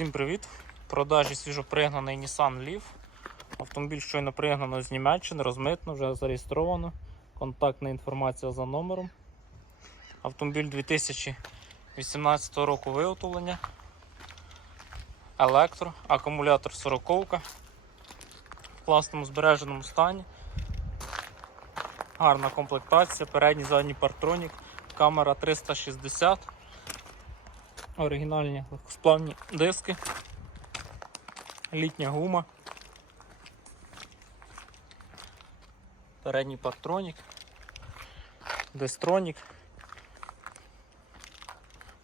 Всім привіт! В продажі свіжопригнаний Nissan Leaf. Автомобіль щойно пригнано з Німеччини, розмитно, вже зареєстровано. Контактна інформація за номером. Автомобіль 2018 року виготовлення. Електро, акумулятор 40 в класному збереженому стані. Гарна комплектація, передній задній партронік, камера 360 оригінальні легкосплавні диски, літня гума, передній партронік, дестронік.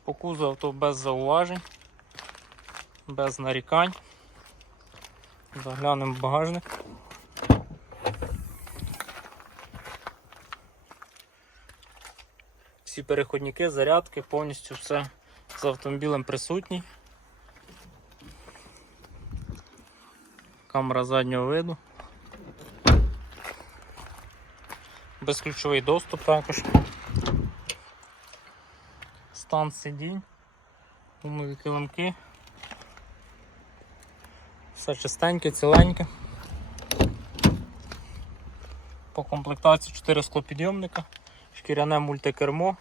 По кузову авто без зауважень, без нарікань. Заглянемо в багажник. Всі переходники, зарядки, повністю все з автомобілем присутній. Камера заднього виду. Безключовий доступ також. Стан сидінь, гумові килимки. Все чистеньке, ціленьке. По комплектації 4 склопідйомника, шкіряне мультикермо,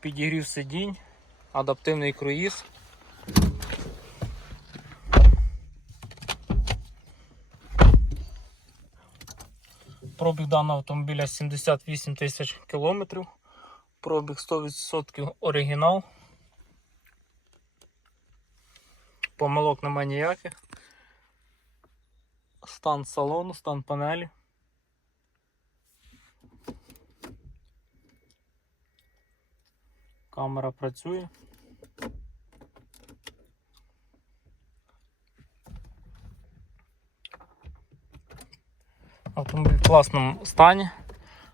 підігрів сидінь адаптивний круїз. Пробіг даного автомобіля 78 тисяч кілометрів. Пробіг 100% оригінал. Помилок немає ніяких. Стан салону, стан панелі. Камера працює. Автомобіль в класному стані.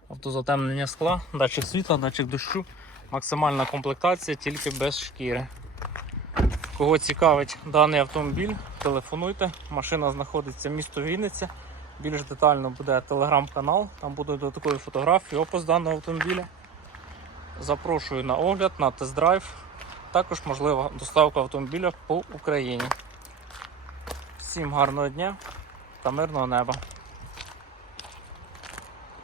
Автозатемнення скла, датчик світла, датчик дощу, максимальна комплектація, тільки без шкіри. Кого цікавить даний автомобіль, телефонуйте. Машина знаходиться в місто Вінниця. Більш детально буде телеграм-канал, там будуть додаткові фотографії, опис даного автомобіля. Запрошую на огляд, на тест-драйв. Також можлива доставка автомобіля по Україні. Всім гарного дня та мирного неба!